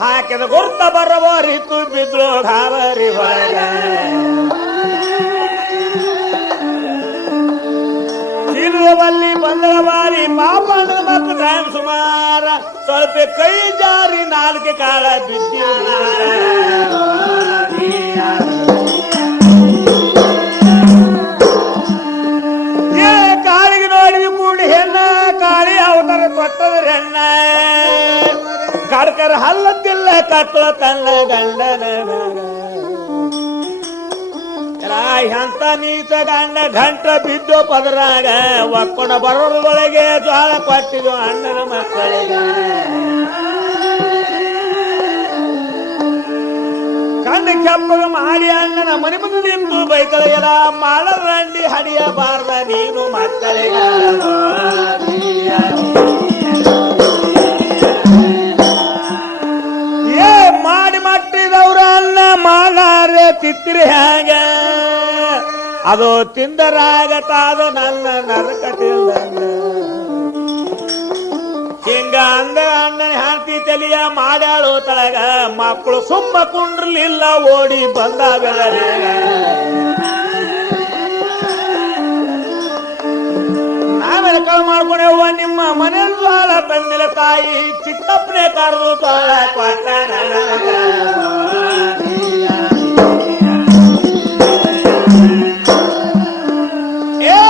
ಹಾಕಿದ ಗುರ್ತ ಬರಬೋರಿ ತುಂಬಿದ್ರು ಗಾವರಿ ಹೊರಗ ತಿರುವಲ್ಲಿ ಬಂದರ ಬಾರಿ ಪಾಪನ ಮತ್ತು ಟೈಮ್ ಸುಮಾರ. ಸ್ವಲ್ಪ ಕೈ ಜಾರಿ ನಾಲ್ಕೆ ಕಾಳ ಬಿದ್ದ ಕಾಳಿಗೆ ನೋಡಿ ಕೂಡಿ ಹೆಣ್ಣ, ಕಾಳಿ ಅವತಾರ ಕೊಟ್ಟದ್ರ ಹೆಣ್ಣ ಕರ್ಕರ ಹಲ್ಲತ್ತಿಲ್ಲ ಕತ್ಲ ತನ್ನ ಗಂಡನ ಎಂತ ನೀತ ಗಂಡ ಗಂಟ ಬಿದ್ದು ಪದರಾಗ ಒಕ್ಕೊಂಡ ಬರೋದ್ರೊಳಗೆ ಜ್ವಾಳ ಕೊಟ್ಟಿದ್ದು ಅಣ್ಣನ ಮಕ್ಕಳಿಗೆ. ಕಣ್ಣು ಕೆಂಪಗ ಮಾಡಿ ಅಣ್ಣನ ಮನೆ ಮುಂದೆ ನಿಂತು ಬೈಕಲ ಎಲ್ಲ ಮಾಡರಂಡಿ ಹಡಿಯಬಾರ್ದ ನೀನು ಮಕ್ಕಳಿಗೆ. ಮಾಡಿ ಮಟ್ಟಿದವ್ರ ಅನ್ನ ಮಾಡಾರೆ ತಿತ್ತಿರಿ ಹ್ಯಾಂಗ? ಅದು ತಿಂದರಾಗತಾದು ನನ್ನ ನರಕಟ್ಟಿಲ್ಲ ಹಿಂಗ ಅಂದ ಅಣ್ಣನ ಹಾಂತಿ ತಲಿಯ ಮಾಡ್ಯಾಳು ತಳಗ, ಮಕ್ಕಳು ಸುಮ್ಮ ಕುಂಡ್ರಲಿಲ್ಲ, ಓಡಿ ಬಂದ ಕಳ ನಿಮ್ಮ ಮನೆ ಸಾಲ ತಂದಿಲ್ಲ ತಾಯಿ ಚಿಕ್ಕಪ್ಪನೇ ಕರೆದು ಸಾಲ ಕೊಟ್ಟ ಏ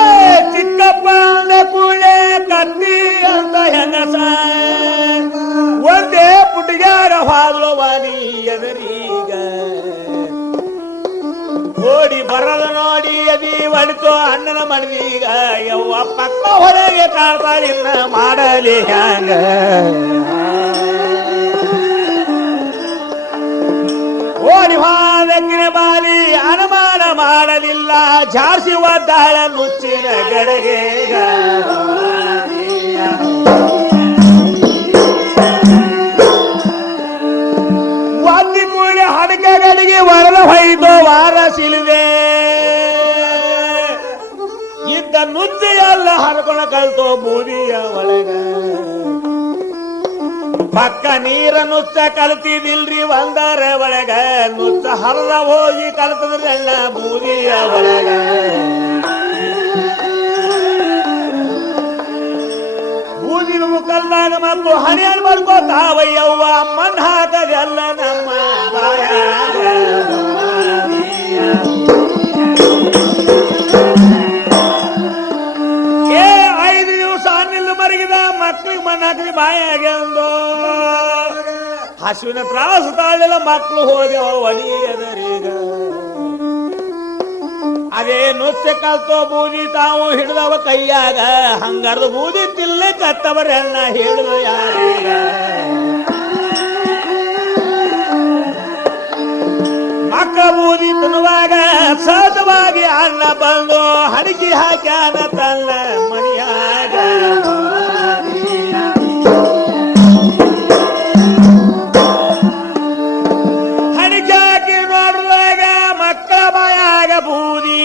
ಚಿಕ್ಕಪ್ಪ ಒಡ್ಕೋ ಅಣ್ಣನ ಮಡದೀಗ ಯವ್ವ ಪಕ್ಕ ಹೊರಗೆ ಕಾಡ್ತಾರಿನ್ನ ಮಾಡಲಿ ಹ್ಯಾಂಗ? ಓಡಿ ಹಾದಕ್ಕಿನ ಬಾಲಿ, ಅನುಮಾನ ಮಾಡಲಿಲ್ಲ. ಜಾರ್ಸಿ ಒದ್ದಾಳ ನುಚ್ಚಿನ ಗಡಗೆಗ. ಒಂದಿ ಕೂಡಿ ಹಡಕೆಗಳಿಗೆ ವರದ ಹೊಯ್ದು ವಾರ ಸಿಲುವೆ. ಇದ್ದ ನುಚ್ಚಿ ಎಲ್ಲ ಹರ್ಕೊಳ ಕಲ್ತು ಬೂದಿಯ ಒಳಗ. ಪಕ್ಕ ನೀರ ನುಚ್ಚ ಕಲ್ತಿದಿಲ್ರಿ ಒಂದರ ಒಳಗ. ನುಚ್ಚ ಹರದ ಹೋಗಿ ಕಲ್ತದ್ರೆಲ್ಲ ಬೂದಿಯ ಒಳಗ. ಬೂದಿನ ಮುಖಲ್ದಾಗ ಮತ್ತು ಹಣಿಯಲ್ ಮಾಡ್ಕೋತಾವಯ್ಯವ್ವ, ಮಣ್ಣ ಹಾಕದೆಲ್ಲ ನಮ್ಮ ಬಾಯಾಗೆಂದು. ಹಸುವಿನ ತ್ರಾಸ ತಾಳಿಲ್ಲ ಮಕ್ಕಳು ಹೋದೆವ ಒಡಿಯದರೀಗ ಅದೇ ನುಚ್ಚ ಕಲ್ತೋ ಬೂದಿ ತಾವು ಹಿಡಿದವ ಕೈಯಾಗ. ಹಂಗಾರ್ದು ಬೂದಿ ತಿಲ್ಲಿ ಕತ್ತವರೆಲ್ಲ ಹೇಳಿದ ಯಾರೀಗ. ಮಕ್ಕಳ ಬೂದಿ ತಿನ್ನುವಾಗ ಸಹಜವಾಗಿ ಅಣ್ಣ ಬಂದು ಹಡಗಿ ಹಾಕ್ಯಾನ ತನ್ನ ಮಣಿಯಾಗ பூதி